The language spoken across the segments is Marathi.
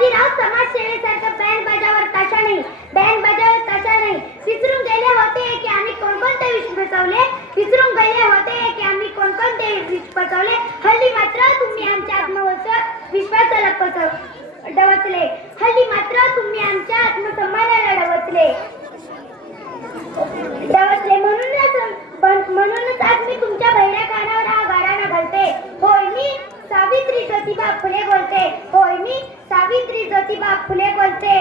बाजीराव समाजसेवेसारखं बँड बाजावर ताशा नाही, बँड बाजावर ताशा नाही. विसरून गेले होते की आम्ही कोणकोणते विष पचवले, विसरून गेले होते की आम्ही कोणकोणते विष पचवले. हल्ली मात्र तुम्ही आमच्या आत्मविश्वासाला डवचले. हल्ली मात्र तुम्ही आमच्या आत्मसन्मानाला डवचले. म्हणूनच आज मी तुमच्या बहिऱ्या कानावर हा गाराणा घालते. होय मी सावित्री ज्योतिबा फुले बोलते. होय मी सावित्री ज्योतिबा फुले बोलते.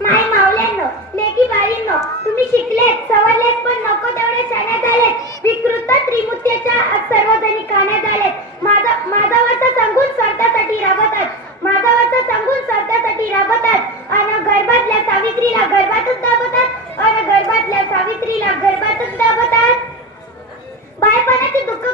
माय मावल्यांनो, लेकी बाळींनो, तुम्ही शिकलेत सवरलेत पण नको तेवढे शाण्या झालेत. विकृत त्रिमूर्त्याच्या सर्वजणी कान्या झालेत. माझा वाचा सांगून स्वार्थासाठी राबतात, माझा वाचा सांगून स्वार्थासाठी राबतात. आणि गर्भातल्या सावित्रीला गर्भातच दाबतात, आणि गर्भातल्या सावित्रीला गर्भातच दाबतात. बाळपणाचे दुःख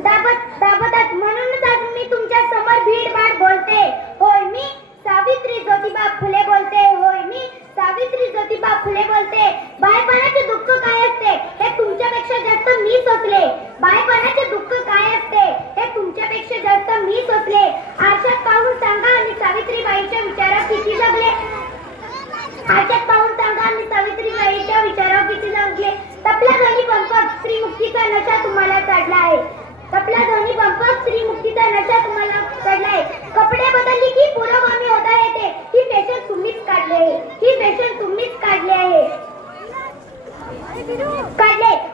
दाबतात. म्हणूनच आज मी तुमच्या समोर भीडभाड बोलते. होय मी सावित्री ज्योतिबा फुले बोलते. होय मी सावित्री ज्योतिबा फुले बोलते. बाळपणाचे दुःख काय असते हे तुमच्यापेक्षा जास्त मी सोचले. बाळपणाचे दुःख काय असते हे तुमच्यापेक्षा जास्त मी सोचले. आरशात पाहून सांगा मी सावित्रीबाईच्या विचारात किती जगले. आरशात पाहून सांगा मी सावित्रीबाईच्या विचारात किती जगले. तपला ध्वनी पंपक स्त्री मुक्तीचा नशा तुम्हाला चढला आहे. तपला ध्वनी पंपक स्त्री मुक्तीचा नशा तुम्हाला चढला आहे. कपडे बदलली की पुरोगामी होता येते. ही फॅशन तुम्हीच काढली आहे. ही फॅशन तुम्हीच काढली आहे.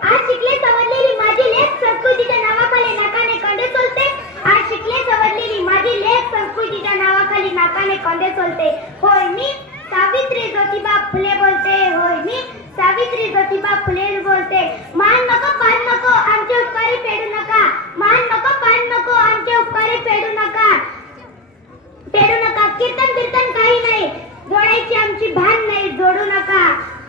आज शिकले सवरलेली माझी लेक संस्कृतीच्या नावाखाली नाकाने कंडे चोलते. आज शिकले सवरलेली माझी लेक संस्कृतीच्या नावाखाली नाकाने कंडे चोलते. होय मी सावित्री ज्योतिबा फुले बोलते. होय मी सावित्री ज्योतिबा फुले बोलते. मान नको पान नको आमचे उपकारी फेडू नका. मान नको पान नको आमचे उपकारी फेडू नका. कीर्तन कीर्तन काही नाही, जोडायची आमची भान नाही, जोडू नका.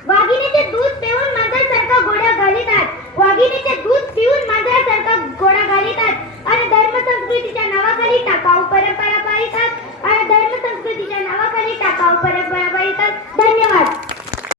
वाघिणीचे दूध पिऊन माझ्यासारखा घोडा घालितात. वाघिणीचे दूध पिऊन माझ्यासारखा घोडा घालितात. आणि धर्मसंस्कृतीच्या नावाखाली टाकाऊ परंपरा पाळतात. आणि धर्मसंस्कृतीच्या नावाखाली टाकाऊ परंपरा पाळतात.